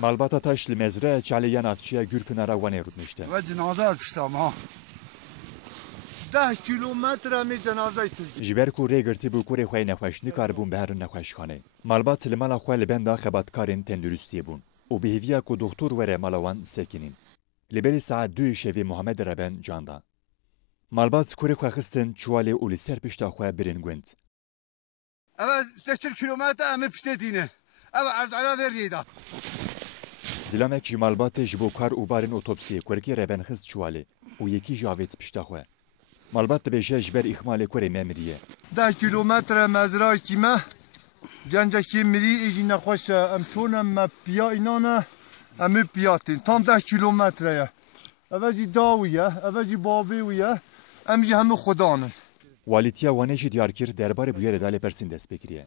Malbata taş li mezre çaliyan atçıya gür pınara wane rutnişte. Ve cenaze atmıştım ha. 10 kilometre mi cenaze ettirdi. Jiber ku rêgirtî bû kurê xwe nexweş nikarbûn biherin nexweşxanê. Malbat li mala xwe li benda xebatkarên tenduristiyê bûn û bêhêviya ku doktor were mala wan sekînîn. Li belê saet 2 şevê Muhammed Reben can da. Malbat kurê xwe xistin çuwalê û li ser pişta xwe birin gund. Evet 8 kilometre emi pişte dînin. Evet erzala veriye da. Zilamek ji malbatê ji bo kar û barên otopsiyê Kurkê Reben xist çuwalê û yekî ji avêt pişta xwe. Malbat dibêje ji ber îxmalê kurê me miriye. 10 kilometre mezra kime gencekî mirî êjî nexweş e em çûne me piya înane em piyatin tam 10 kilometreye. Ev jî dawî ye, ev jî bavê wî ye, em jî hemû xudanin. Walîtiya wanê jî diyar kir derbarê bûyerê da lê Persîn dest pê kiriye.